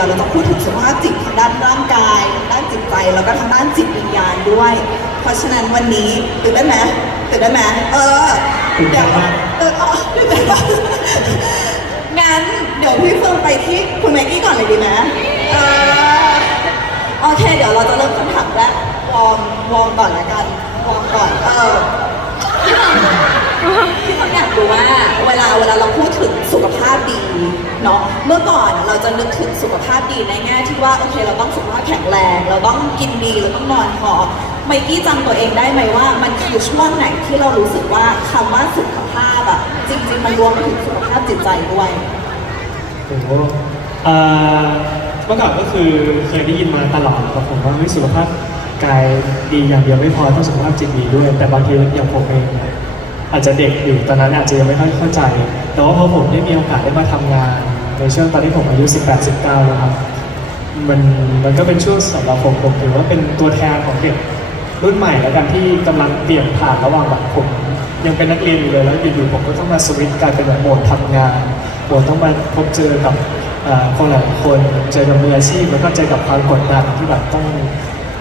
ยวเราต้องพูดถึงสุขภาพจิตทางด้านร่างกายทางด้านจิตใจแล้วก็ทางด้านจิตวิญญาณด้วย เพราะฉะนั้นวันนี้ตื่นได้ไหมตื่นได้ไหมเออตื่นเต้เดี๋ยวมากเอออ๋อตื่นเต้นมากงั้นเดี๋ยวพี่เฟิร์นไปที่คุณแม็กกี้ก่อนเลยดีไหมเออโอเค เดี๋ยวเราจะเริ่มคำถามแรกวอร์มวอร์มก่อนละกันวอร์มก่อนเออพี่คนอยากรู้ว่าเวลาเวลาเราพู เนาะเมื่อก่อนเราจะนึกถึงสุขภาพดีในแง่ที่ว่าโอเค เราต้องสุขภาพแข็งแรง เราต้องกินดีเราต้องนอนพอไมกี้จำตัวเองได้ไหมว่า มันคือช่วงไหนที่เรารู้สึกว่าคำว่าสุขภาพอะจริงๆมันรวมไปถึงสุขภาพจิตใจด้วยโอ้โหเอ่อเมื่อก่อนก็คือเคยได้ยินมาตลอดครับผมว่าเฮ้ยสุขภาพกายดีอย่างเดียวไม่พอต้องสุขภาพจิตดีด้วย แต่บางทีอย่างผมเองอาจจะเด็กอยู่ตอนนั้นอาจจะยังไม่ค่อยเข้าใจ แต่ว่าพอผมได้มีโอกาสได้มาทำงาน ในช่วงตอนที่ผมอายุ 18 19แล้วครับ มันมันก็เป็นช่วงสำหรับผมผมถือว่าเป็นตัวแทนของเด็กรุ่นใหม่แล้วกันที่กำลังเปลี่ยนผ่านระหว่างแบบผมยังเป็นนักเรียนอยู่เลยแล้วอยู่ๆผมก็ต้องมาสวิตช์กลายเป็นแบบโหมดทำงานโหมดต้องมาพบเจอกับอ่อคนหลายคนเจอกับมืออาชีพแล้วก็เจอกับความกดดันที่แบบต้อง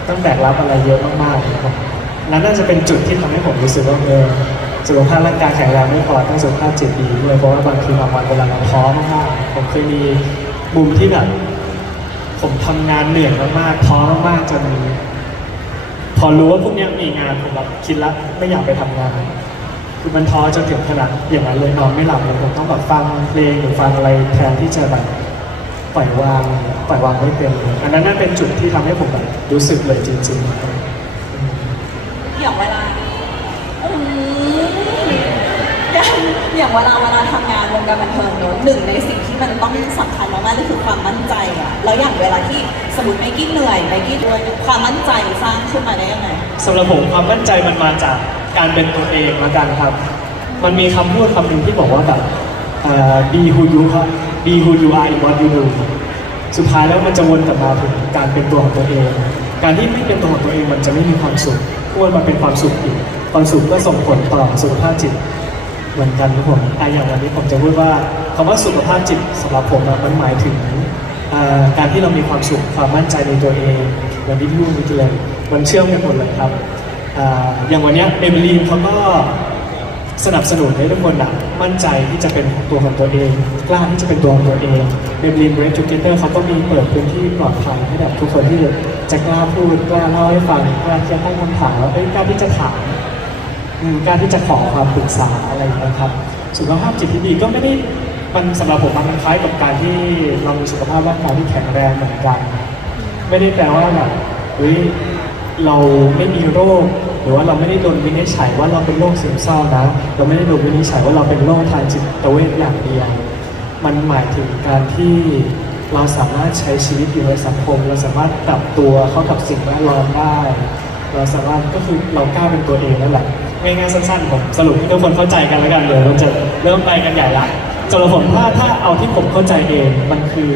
ต้องแบกรับอะไรเยอะมากๆนะครับนั่นน่าจะเป็นจุดที่ทำให้ผมรู้สึกว่าเออ สุขภาพร่างกายแข็งแรงไม่พอต้องสุขภาพจิตดีด้วยเพราะว่าบางทีบางวันเวลาเราท้อมากๆผมเคยมีมุมที่แบบผมทำงานเหนื่อยมากๆท้อมากๆจนพอรู้ว่าพวกนี้มีงานผมแบบคิดแล้วไม่อยากไปทำงานคือมันท้อจนถึงขนาดอย่างนั้นเลยนอนไม่หลับเลยผมต้องแบบฟังเพลงหรือฟังอะไรแทนที่จะแบบปล่อยวางปล่อยวางไม่เป็นอันนั้นน่าเป็นจุดที่ทำให้ผมแบบรู้สึกเลยจริงๆอย่างเวลาอืม อย่างเวลาเวลาทำงานวงการบันเทิงเนอะหนึ่งในสิ่งที่มันต้องสำคัญมากๆก็คือความมั่นใจอะแล้วอย่างเวลาที่สมมติไมกี้เหนื่อยไมกี้ด้วยความมั่นใจสร้างขึ้นมาได้ยังไงสำหรับผมความมั่นใจมันมาจากการเป็นตัวเองละกันครับ มันมีคำพูดคำหนึ่งที่บอกว่าแบบเอ่อ be who you are be who you are in what you do สุดท้ายแล้วมันจะวนกลับมาถึงการเป็นตัวของตัวเอง การที่ไม่เป็นตัวของตัวเองมันจะไม่มีความสุขควรมาเป็นความสุขอีกความสุขก็ส่งผลต่อสุขภาพจิต เหมือนกันทุกคนอะอย่างวันนี้ผมจะพูดว่าคำว่าสุขภาพจิตสำหรับผมอะมันหมายถึงอ่าการที่เรามีความสุขความมั่นใจในตัวเองอย่างที่พี่พูดเมื่อกี้เลยมันเชื่อมกันหมดเลยครับอ่าอย่างวันเนี้เอมิลีนเขาก็สนับสนุนให้ทุกคนอะมั่นใจที่จะเป็นตัวของตัวเอง กล้าที่จะเป็นตัวของตัวเองเอมิลีนเบรกจูเกเตอร์เขาก็มีเปิดพื้นที่ปลอดภัยให้แบบทุกคนที่จะกล้าพูดกล้าเล่าให้ฟังกล้าที่จะตั้งคำถามแล้วกล้าที่จะถาม การที่จะขอความปรึกษาอะไรอย่างเงี้ยครับสุขภาพจิตที่ดีก็ไม่ได้มันสำหรับผมมันคล้ายกับการที่เรามีสุขภาพร่างกายที่แข็งแรงเหมือนกัน ไม่ได้แปลว่าแบบเฮ้ยเราไม่มีโรค หรือว่าเราไม่ได้โดนวินิจฉัยว่าเราเป็นโรคซึมเศร้านะ เราไม่ได้โดนวินิจฉัยว่าเราเป็นโรคทางจิตเวชอย่างเดียวมันหมายถึงการที่เราสามารถใช้ชีวิตอยู่ในสังคม เราสามารถปรับตัวเข้ากับสิ่งแวดล้อมได้ เราสามารถก็คือเรากล้าเป็นตัวเองนั่นแหละง่ายๆสั้นๆผมสรุปให้ทุกคนเข้าใจกันแล้วกันเลยเราจะเริ่มไปกันใหญ่ละสำหรับผมถ้าถ้าเอาที่ผมเข้าใจเองมันคือ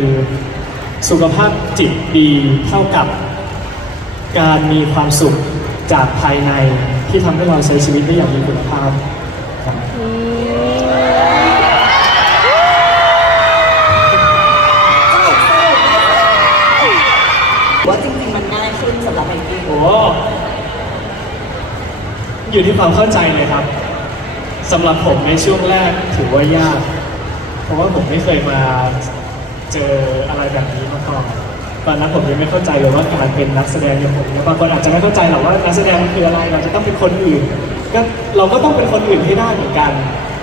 สุขภาพจิตดีเท่ากับ การมีความสุขจากภายในที่ทำให้เราใช้ชีวิตได้อย่างมีคุณภาพครับ ว่าจริงๆมันง่ายขึ้นสำหรับไมกี้ โอ้ อยู่ที่ความเข้าใจเลยครับสำหรับผมในช่วงแรกถือว่ายาก เพราะว่าผมไม่เคยมาเจออะไรแบบนี้มาก่อนตอนนั้นผมยังไม่เข้าใจเลยว่าการเป็นนักแสดงอย่างผมเนี่ยบางคนอาจจะไม่เข้าใจหรอกว่านักแสดงมันคืออะไรเราจะต้องเป็นคนอื่นก็เราก็ต้องเป็นคนอื่นให้ได้เหมือนกัน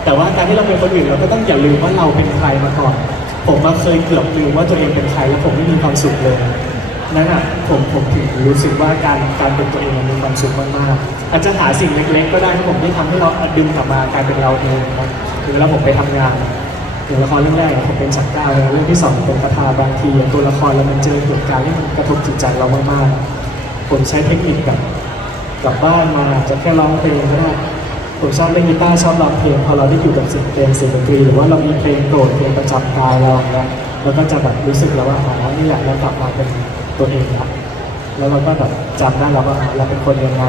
แต่ว่าการที่เราเป็นคนอื่นเราก็ต้องอย่าลืมว่าเราเป็นใครมาก่อน ผมมาเคยเกือบลืมว่าตัวเองเป็นใครแล้วผมไม่มีความสุขเลย นั่นอะผมผมถึงรู้สึกว่าการการเป็นตัวเองมันมีความสุขมากๆอาจจะหาสิ่งเล็กๆ ก็ได้ที่ผมได้ทำให้เราดึงกลับมากลายเป็นเราเองครับคือเวลาผมไปทำงานอย่างละครเรื่องแรกผมเป็นสักก้าวเรื่องที่สองเป็นประธาบางทีตัวละครแล้วมันเจอเหตุการณ์ที่มันกระทบจิตใจเรามากๆ ผมใช้เทคนิคกับกลับบ้านมาจะแค่ร้องเพลงก็ได้ผมชอบเล่นกีตาร์ชอบร้องเพลงพอเราได้อยู่กับเสียงเพลงเสียงดนตรีหรือว่าเรามีเพลงโปรดเพลงประจำกายเราเนี่ยเราก็จะแบบรู้สึกแล้วว่าอ๋อนี่อยากเรากลับมาเป็น ตัวเองละแล้วเราก็แบบจำได้แล้วว่าเราเป็นคนยังไง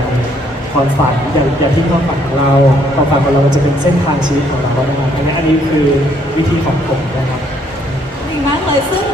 ความฝันอย่าอย่าทิ้งความฝันของเราความฝันของเรามันจะเป็นเส้นทางชีวิตของเราได้อันนี้อันนี้คือวิธีของผมนะครับ ดีมากเลยซึ่ง